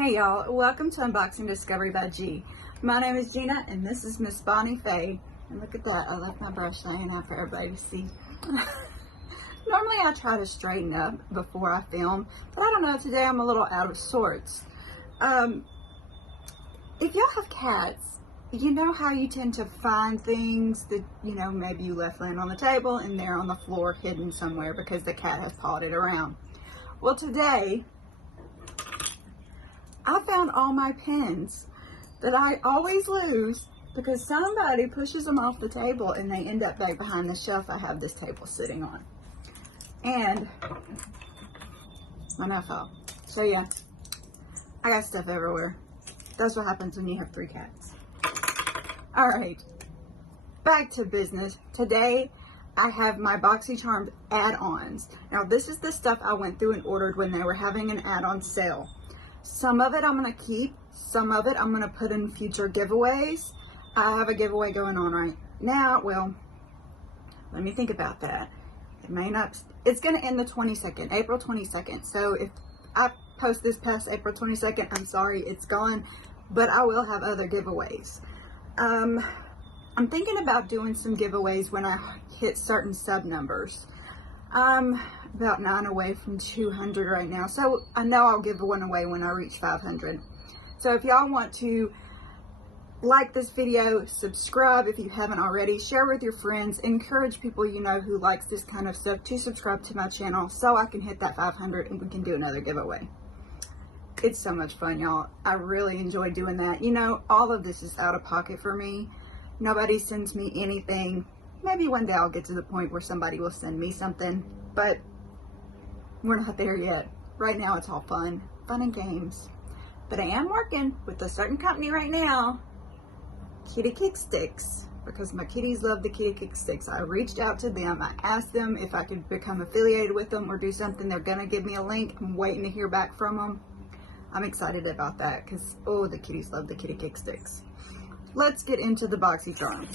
Hey y'all, welcome to Unboxing Discovery by G. My name is Gina and this is Miss Bonnie Faye. And look at that, I left my brush laying out for everybody to see. Normally I try to straighten up before I film, but I don't know, today I'm a little out of sorts. If y'all have cats, you know how you tend to find things that, you know, maybe you left laying on the table and they're on the floor hidden somewhere because the cat has pawed it around. Well, today, I found all my pens that I always lose because somebody pushes them off the table and they end up back behind the shelf I have this table sitting on. And I fell. So yeah, I got stuff everywhere. That's what happens when you have 3 cats. All right, back to business. Today, I have my Boxycharm Add Ons. Now this is the stuff I went through and ordered when they were having an add-on sale. Some of it I'm going to keep, some of it I'm going to put in future giveaways. I have a giveaway going on right now. Well, let me think about that. It may not, it's going to end the 22nd, April 22nd. So if I post this past April 22nd, I'm sorry, it's gone, but I will have other giveaways. I'm thinking about doing some giveaways when I hit certain sub numbers. I'm about 9 away from 200 right now, so I know I'll give one away when I reach 500. So if y'all want to like this video, subscribe if you haven't already, share with your friends, encourage people you know who likes this kind of stuff to subscribe to my channel so I can hit that 500 and we can do another giveaway. It's so much fun, y'all. I really enjoy doing that. You know, all of this is out of pocket for me. Nobody sends me anything. Maybe one day I'll get to the point where somebody will send me something, but we're not there yet. Right now it's all fun and games. But I am working with a certain company right now, Kitty Kick Stix, because my kitties love the Kitty Kick Stix. I reached out to them. I asked them if I could become affiliated with them or do something. They're gonna give me a link. I'm waiting to hear back from them. I'm excited about that because, oh, the kitties love the Kitty Kick Stix. Let's get into the Boxycharms,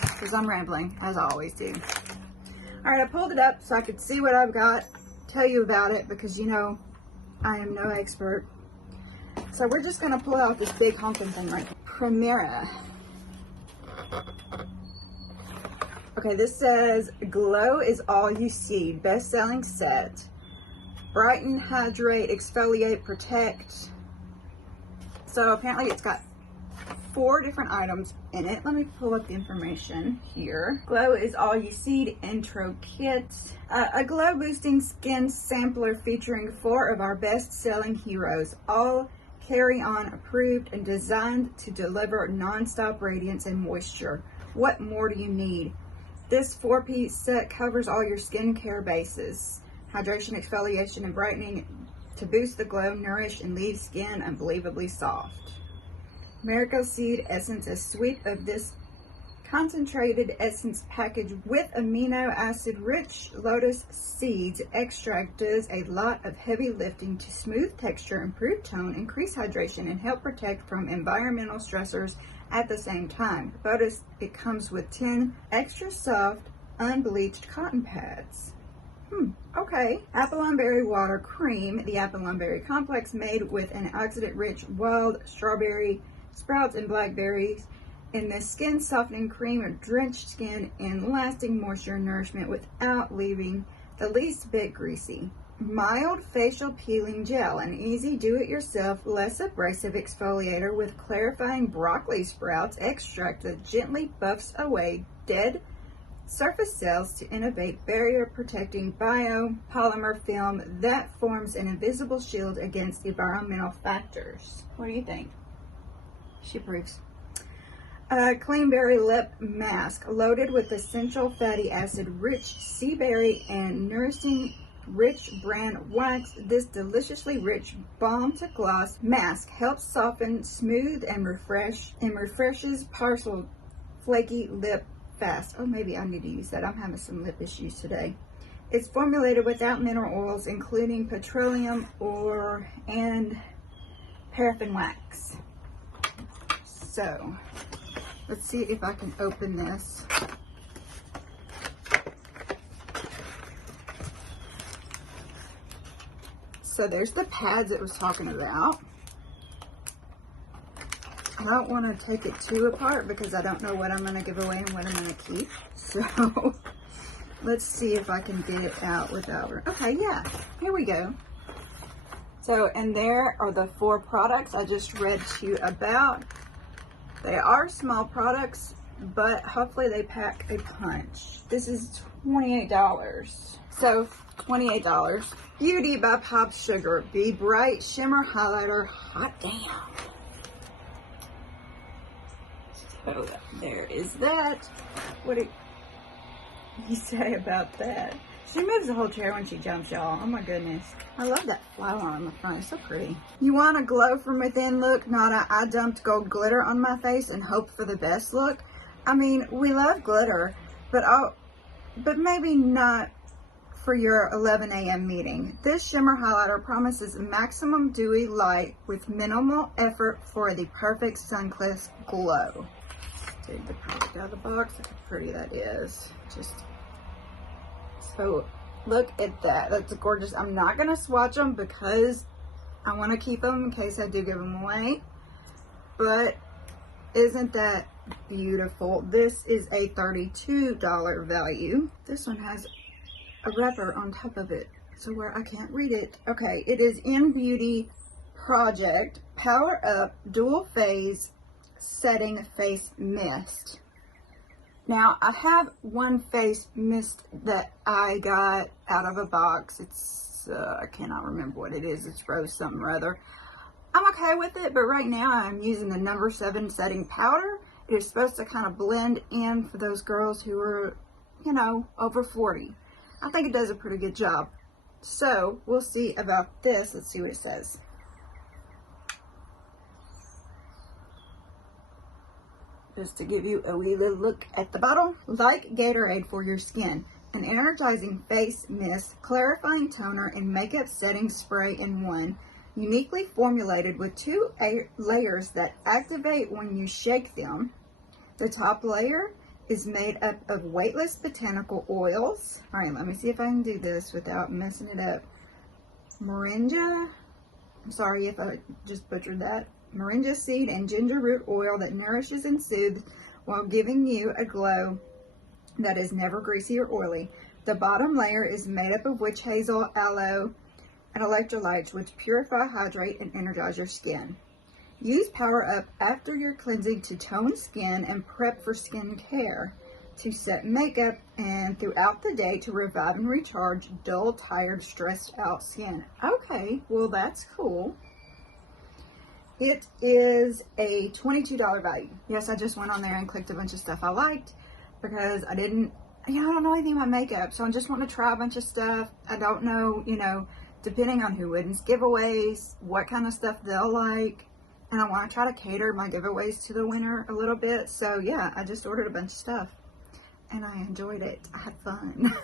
because I'm rambling, as I always do. All right, I pulled it up so I could see what I've got, tell you about it, because, you know, I am no expert. So we're just going to pull out this big honking thing right here. Primera. Okay, this says, Glow is all you see. Best-selling set. Brighten, hydrate, exfoliate, protect. So apparently it's got 4 different items in it. Let me pull up the information here. Glow is all you see intro kit. A glow boosting skin sampler featuring 4 of our best selling heroes, all carry on approved and designed to deliver non-stop radiance and moisture. What more do you need? This 4-piece set covers all your skincare bases. Hydration, exfoliation, and brightening to boost the glow, nourish, and leave skin unbelievably soft. Miracle Seed Essence, a suite of this concentrated essence package with amino acid rich lotus seeds extract does a lot of heavy lifting to smooth texture, improve tone, increase hydration, and help protect from environmental stressors at the same time. Bonus, it comes with 10 extra soft, unbleached cotton pads. Okay. Apple and berry water cream, the apple and berry complex made with an oxidant-rich wild strawberry sprouts and blackberries in this skin softening cream or drenched skin in lasting moisture and nourishment without leaving the least bit greasy. Mild facial peeling gel, an easy do-it-yourself, less abrasive exfoliator with clarifying broccoli sprouts extract that gently buffs away dead surface cells to innovate barrier protecting biopolymer film that forms an invisible shield against environmental factors. What do you think? She approves. Clean berry lip mask loaded with essential fatty acid rich sea berry and nourishing rich bran wax. This deliciously rich balm to gloss mask helps soften, smooth, and refreshes partial flaky lip fast. Oh, maybe I need to use that. I'm having some lip issues today. It's formulated without mineral oils, including petroleum and paraffin wax. So let's see if I can open this. So there's the pads it was talking about. I don't want to take it too apart because I don't know what I'm going to give away and what I'm going to keep. So let's see if I can get it out without, okay, yeah, here we go. So, and there are the 4 products I just read to you about. They are small products, but hopefully they pack a punch. This is $28. So, $28. Beauty by POPSUGAR. Be Bright Shimmer Highlighter. Hot damn. So, there is that. What do you say about that? She moves the whole chair when she jumps, y'all. Oh my goodness. I love that flower on the front. It's so pretty. You want a glow from within look, not a I dumped gold glitter on my face and hope for the best look. I mean, we love glitter, but maybe not for your 11 a.m. meeting. This shimmer highlighter promises maximum dewy light with minimal effort for the perfect sun-kissed glow. Let's take the product out of the box. Look how pretty that is. Just so look at that. That's gorgeous. I'm not gonna swatch them because I want to keep them in case I do give them away. But isn't that beautiful? This is a $32 value. This one has a wrapper on top of it, so where I can't read it. Okay, it is innbeautyproject Power Up Dual Phase Setting Face Mist. Now, I have one face mist that I got out of a box. It's, I cannot remember what it is. It's rose something or other. I'm okay with it, but right now I'm using the number 7 setting powder. It is supposed to kind of blend in for those girls who are, you know, over 40. I think it does a pretty good job. So, we'll see about this. Let's see what it says. Just to give you a wee little look at the bottle. Like Gatorade for your skin. An energizing face mist, clarifying toner, and makeup setting spray in one. Uniquely formulated with 2 layers that activate when you shake them. The top layer is made up of weightless botanical oils. All right, let me see if I can do this without messing it up. Moringa, I'm sorry if I just butchered that. Moringa seed and ginger root oil that nourishes and soothes while giving you a glow that is never greasy or oily. The bottom layer is made up of witch hazel, aloe, and electrolytes which purify, hydrate, and energize your skin. Use Power Up after your cleansing to tone skin and prep for skin care, to set makeup, and throughout the day to revive and recharge dull, tired, stressed out skin. Okay, well that's cool. It is a $22 value. Yes, I just went on there and clicked a bunch of stuff I liked because I don't know anything about makeup, so I just want to try a bunch of stuff. I don't know, you know, depending on who wins giveaways, what kind of stuff they'll like, and I want to try to cater my giveaways to the winner a little bit. So yeah, I just ordered a bunch of stuff and I enjoyed it. I had fun.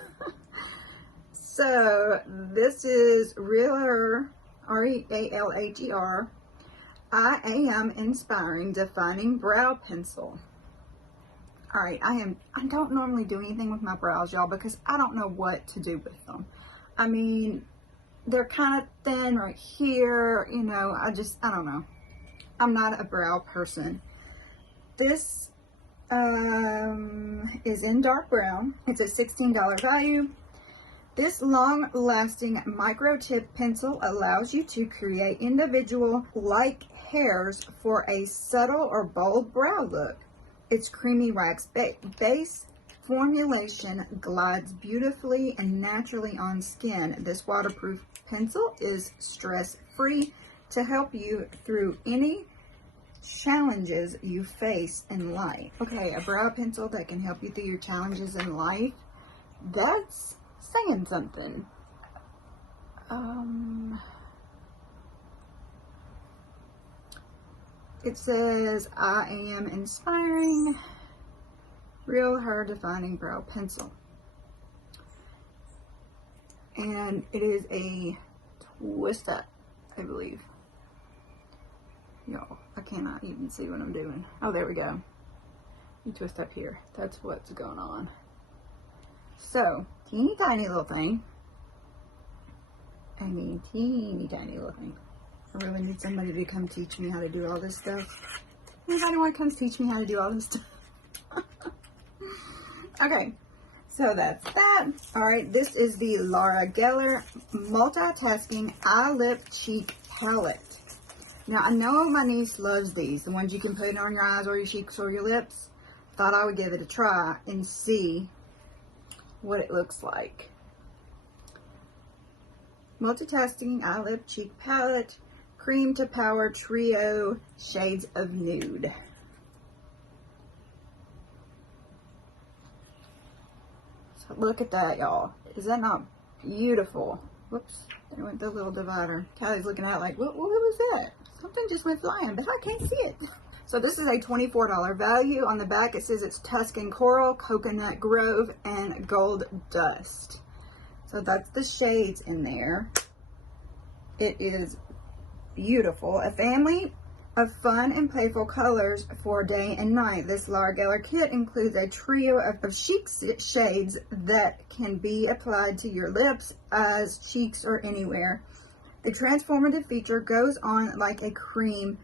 So this is REALHER, R-E-A-L-H-E-R. I Am Inspiring Defining Brow Pencil. All right, I don't normally do anything with my brows, y'all, because I don't know what to do with them. I mean, they're kind of thin right here, you know, I don't know. I'm not a brow person. This is in dark brown. It's a $16 value. This long-lasting micro-tip pencil allows you to create individual like hairs for a subtle or bold brow look. Its creamy wax base formulation glides beautifully and naturally on skin. This waterproof pencil is stress-free to help you through any challenges you face in life. Okay, a brow pencil that can help you through your challenges in life. That's saying something. It says, I am inspiring REALHER defining brow pencil. And it is a twist up, I believe. Y'all, I cannot even see what I'm doing. Oh, there we go. You twist up here. That's what's going on. So, teeny tiny little thing. I mean, teeny tiny little thing. I really need somebody to come teach me how to do all this stuff. Anybody want to come teach me how to do all this stuff? Okay, so that's that. All right, this is the laurageller Multitasking Eye Lip Cheek Palette. Now, I know my niece loves these, the ones you can put on your eyes or your cheeks or your lips. Thought I would give it a try and see what it looks like. Multitasking Eye Lip Cheek Palette, Cream to Power Trio Shades of Nude. So look at that, y'all. Is that not beautiful? Whoops, there went the little divider. Callie's looking at it like, what was that? Something just went flying, but I can't see it. So this is a $24 value. On the back it says it's Tuscan Coral, Coconut Grove, and Gold Dust. So that's the shades in there. It is beautiful. A family of fun and playful colors for day and night. This laurageller kit includes a trio of chic shades that can be applied to your lips, eyes, cheeks, or anywhere. The transformative feature goes on like a cream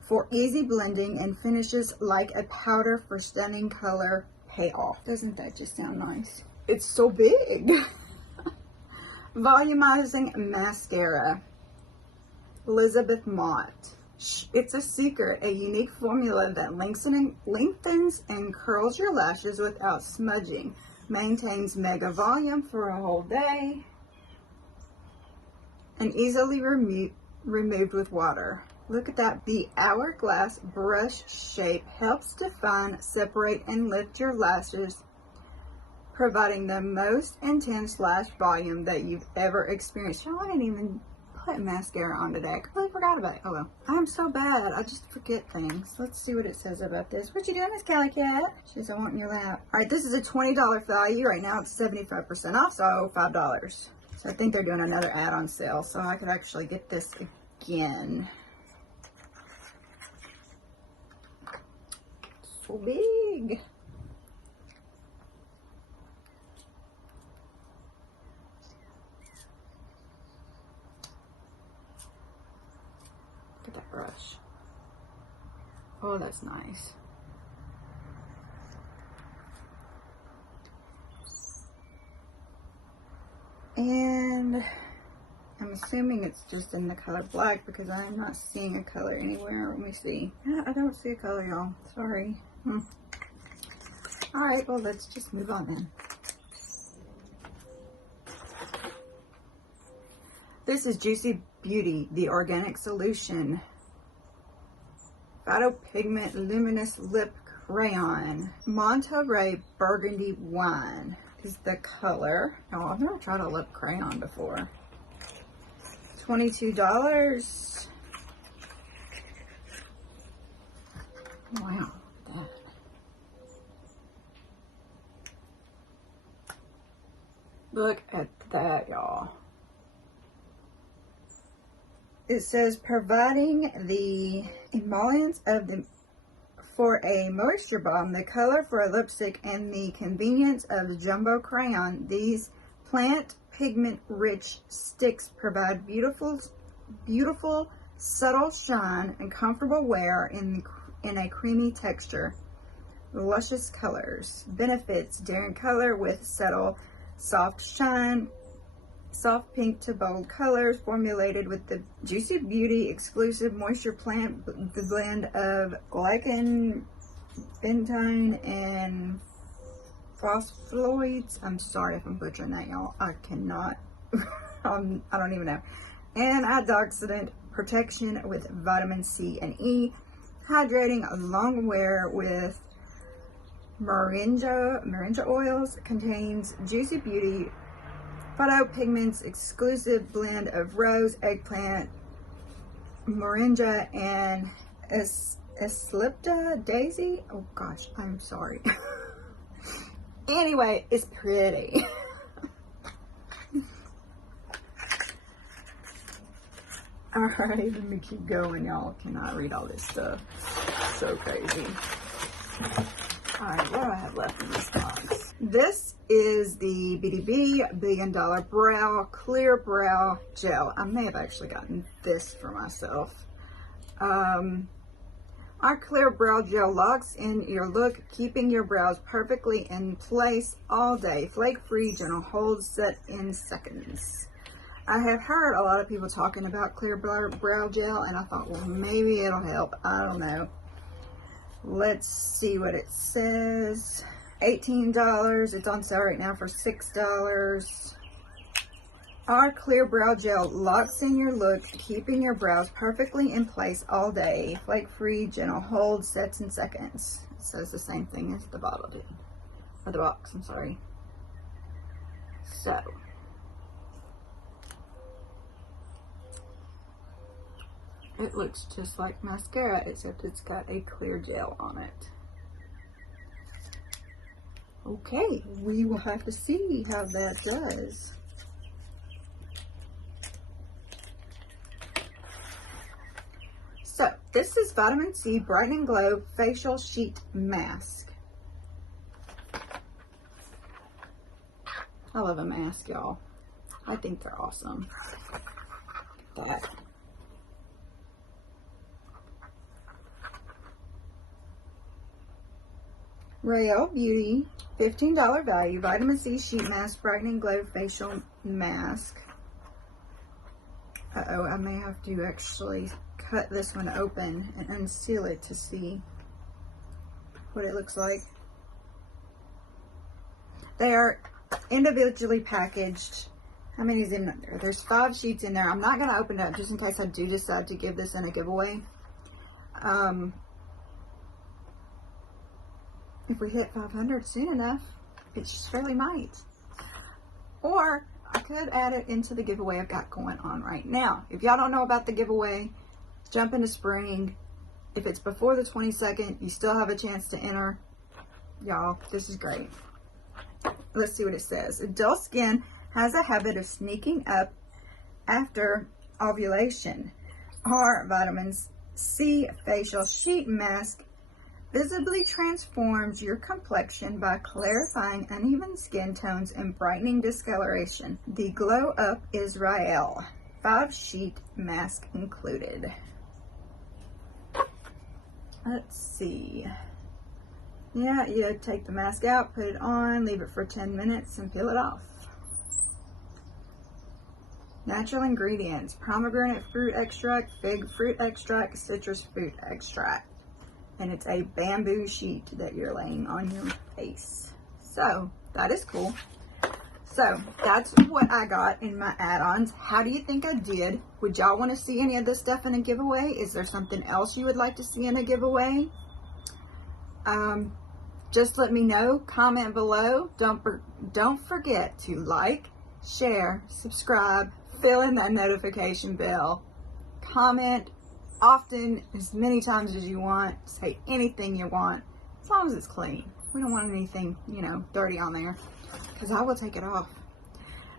for easy blending and finishes like a powder for stunning color payoff. Doesn't that just sound nice? It's so big. Volumizing mascara. Elizabethmott. It's a secret, a unique formula that lengthens and curls your lashes without smudging. Maintains mega volume for a whole day. And easily removed with water. Look at that. The hourglass brush shape helps define, separate, and lift your lashes, providing the most intense lash volume that you've ever experienced. I didn't even put mascara on today. I completely forgot about it. Oh well. I'm so bad. I just forget things. Let's see what it says about this. What you doing, Miss Callie Cat? She says, I want in your lap. Alright, this is a $20 value. Right now it's 75% off, so $5. So I think they're doing another add-on sale, so I could actually get this again. So big. Look at that brush. Oh, that's nice. And I'm assuming it's just in the color black because I am not seeing a color anywhere. Let me see. I don't see a color, y'all. Sorry. Alright, well, let's just move on then. This is Juicy Beauty, the Organic Solution. Photo Pigment Luminous Lip Crayon. Monterey Burgundy Wine is the color. Oh, I've never tried a lip crayon before. $22. Wow, look at that, y'all. It says providing the emollients for a moisture bomb, the color for a lipstick, and the convenience of the jumbo crayon. These plant pigment rich sticks provide beautiful subtle shine and comfortable wear in a creamy texture. Luscious colors. Benefits: daring color with subtle soft shine. Soft pink to bold colors, formulated with the Juicy Beauty exclusive moisture plant blend of glycan, bentine, and phospholoids. I'm sorry if I'm butchering that, y'all. I cannot. I don't even know. And antioxidant protection with vitamin C and E. Hydrating long wear with moringa oils. Contains Juicy Beauty Photo Pigments exclusive blend of rose, eggplant, moringa, and Aesculapta daisy. Oh gosh, I'm sorry. Anyway, it's pretty. Alright, let me keep going. Y'all cannot read all this stuff. So crazy. Alright, what do I have left in this box? This is the BDB Billion Dollar Brow Clear Brow Gel. I may have actually gotten this for myself. Our clear brow gel locks in your look, keeping your brows perfectly in place all day. Flake-free, gentle hold, set in seconds. I have heard a lot of people talking about clear brow gel, and I thought, well, maybe it'll help. I don't know. Let's see what it says. $18. It's on sale right now for $6. Our clear brow gel locks in your look, keeping your brows perfectly in place all day. Flake-free, gentle hold, sets in seconds. It says the same thing as the bottle did. Or the box, I'm sorry. So. It looks just like mascara, except it's got a clear gel on it. Okay, we will have to see how that does. So, this is Vitamin C Brightening Glow Facial Sheet Mask. I love a mask, y'all. I think they're awesome. Look at that. REALBEAUTY, $15 value, Vitamin C Sheet Mask, Brightening Glow Facial Mask. Uh-oh, I may have to actually cut this one open and unseal it to see what it looks like. They are individually packaged. How many is in there? There's 5 sheets in there. I'm not going to open it up just in case I do decide to give this in a giveaway. If we hit 500 soon enough, it surely might. Or I could add it into the giveaway I've got going on right now. If y'all don't know about the giveaway, jump into spring. If it's before the 22nd, you still have a chance to enter. Y'all, this is great. Let's see what it says. Dull skin has a habit of sneaking up after ovulation. Our Vitamin C Facial Sheet Mask visibly transforms your complexion by clarifying uneven skin tones and brightening discoloration. The glow up is Rael. 5-sheet mask included. Let's see. Yeah, you take the mask out, put it on, leave it for 10 minutes, and peel it off. Natural ingredients: pomegranate fruit extract, fig fruit extract, citrus fruit extract. And it's a bamboo sheet that you're laying on your face. So, that is cool. So, that's what I got in my add-ons. How do you think I did? Would y'all want to see any of this stuff in a giveaway? Is there something else you would like to see in a giveaway? Just let me know. Comment below. Don't forget to like, share, subscribe, fill in that notification bell. Comment often, as many times as you want. Say anything you want, as long as it's clean. We don't want anything, you know, dirty on there, because I will take it off.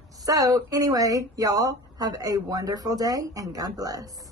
So anyway, y'all have a wonderful day and God bless.